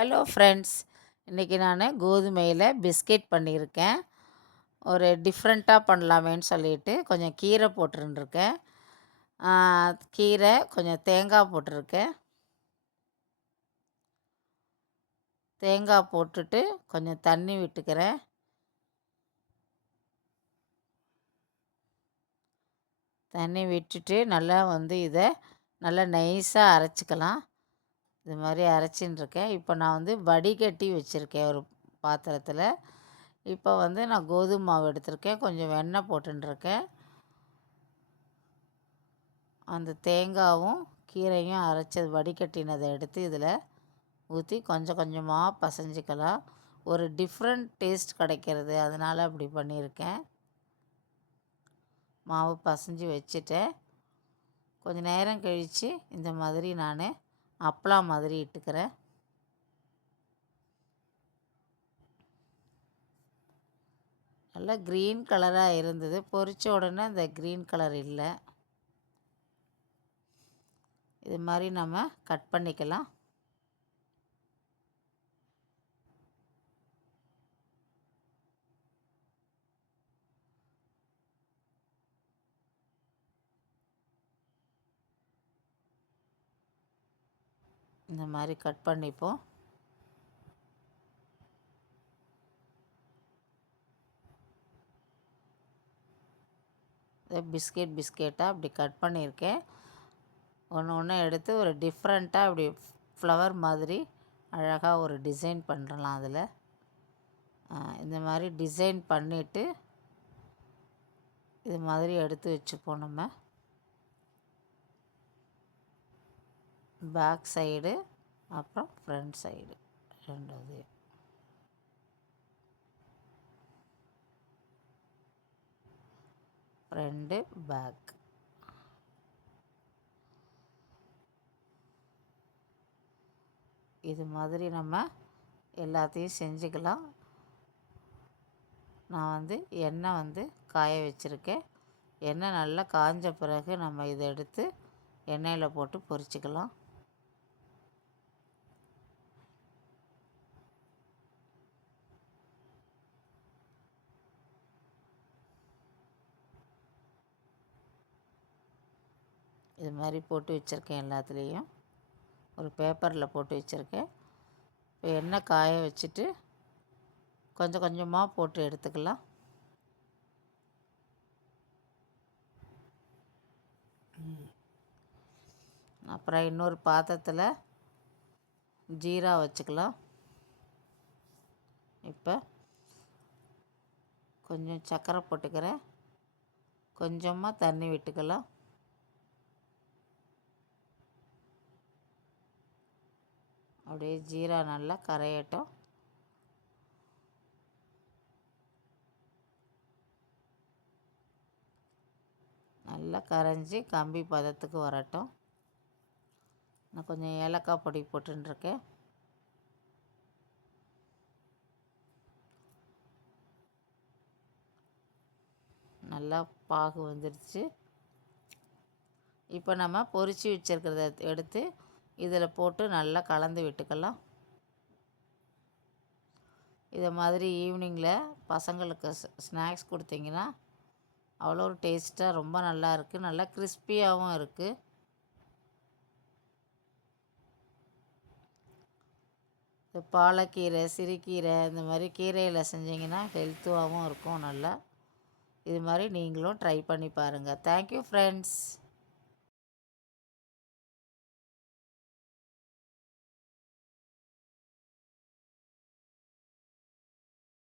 Hello friends. இன்றைக்கி நான் கோதுமையில் biscuit பண்ணியிருக்கேன். ஒரு டிஃப்ரெண்ட்டாக பண்ணலாமேன்னு சொல்லிட்டு கொஞ்சம் கீரை போட்டுருந்துருக்கேன். கீரை கொஞ்சம் தேங்காய் போட்டிருக்கேன். தேங்காய் போட்டுட்டு கொஞ்சம் தண்ணி விட்டுக்கிறேன். தண்ணி விட்டுட்டு நல்லா இதை நல்லா நைஸாக அரைச்சிக்கலாம். இது மாதிரி அரைச்சின்னு இருக்கேன். இப்போ நான் வடிகட்டி வச்சுருக்கேன் ஒரு பாத்திரத்தில். இப்போ நான் கோதுமை மாவு எடுத்திருக்கேன். கொஞ்சம் வெண்ணெய் போட்டுருக்கேன். அந்த தேங்காயும் கீரையும் அரைச்சது வடிகட்டினதை எடுத்து இதில் ஊற்றி கொஞ்சம் கொஞ்சமாக பசைஞ்சிக்கலாம். ஒரு டிஃப்ரெண்ட் டேஸ்ட் கிடைக்கிறது, அதனால் அப்படி பண்ணியிருக்கேன். மாவு பசைஞ்சு வச்சுட்டேன். கொஞ்சம் நேரம் கழித்து இந்த மாதிரி நான் அப்பளா மாதிரி இட்டுக்கிறேன். நல்லா க்ரீன் கலராக இருந்தது. பொரிச்ச உடனே இந்த க்ரீன் கலர் இல்லை. இது மாதிரி நம்ம கட் பண்ணிக்கலாம். இந்த மாதிரி கட் பண்ணிப்போம். பிஸ்கெட்டாக அப்படி கட் பண்ணியிருக்கேன். ஒன்று ஒன்று எடுத்து ஒரு டிஃப்ரெண்ட்டாக அப்படி ஃப்ளவர் மாதிரி அழகாக ஒரு டிசைன் பண்ணலாம். அதில் இந்த மாதிரி டிசைன் பண்ணிவிட்டு இது மாதிரி எடுத்து வச்சுப்போம். நம்ம பேக் சைடு அப்புறம் ஃப்ரண்ட் சைடு ரெண்டாவது ஃப்ரண்டு பேக். இது மாதிரி நம்ம எல்லாத்தையும் செஞ்சுக்கலாம். நான் எண்ணெய் காய வச்சுருக்கேன். எண்ணெய் நல்லா காஞ்ச பிறகு நம்ம இதை எடுத்து எண்ணெயில் போட்டு பொரிச்சிக்கலாம். இது மாதிரி போட்டு வச்சுருக்கேன். எல்லாத்துலேயும் ஒரு பேப்பரில் போட்டு வச்சுருக்கேன். இப்போ எண்ணெய் காய வச்சுட்டு கொஞ்சம் கொஞ்சமாக போட்டு எடுத்துக்கலாம். அப்புறம் இன்னொரு பாத்திரத்தில் ஜீரா வச்சுக்கலாம். இப்போ கொஞ்சம் சர்க்கரை போட்டுக்கிறேன். கொஞ்சமாக தண்ணி விட்டுக்கலாம். அப்படியே ஜீரா நல்லா கரையட்டும். நல்லா கரைஞ்சி கம்பி பதத்துக்கு வரட்டும். நான் கொஞ்சம் ஏலக்காய் பொடி போட்டுருக்கேன். நல்லா பாகு வந்துடுச்சு. இப்போ நம்ம பொரிச்சு வச்சுருக்கிறத எடுத்து இதில் போட்டு நல்லா கலந்து விட்டுக்கலாம். இதை மாதிரி ஈவினிங்கில் பசங்களுக்கு ஸ்நாக்ஸ் கொடுத்தீங்கன்னா அவ்வளோ ஒரு டேஸ்ட்டாக ரொம்ப நல்லா இருக்குது. நல்லா கிறிஸ்பியாகவும் இருக்குது. இந்த பாலக்கீரை, சிறுகீரை இந்த மாதிரி கீரையில் செஞ்சிங்கன்னா ஹெல்த்துவாகவும் இருக்கும் நல்லா. இது மாதிரி நீங்களும் ட்ரை பண்ணி பாருங்கள். Thank you friends.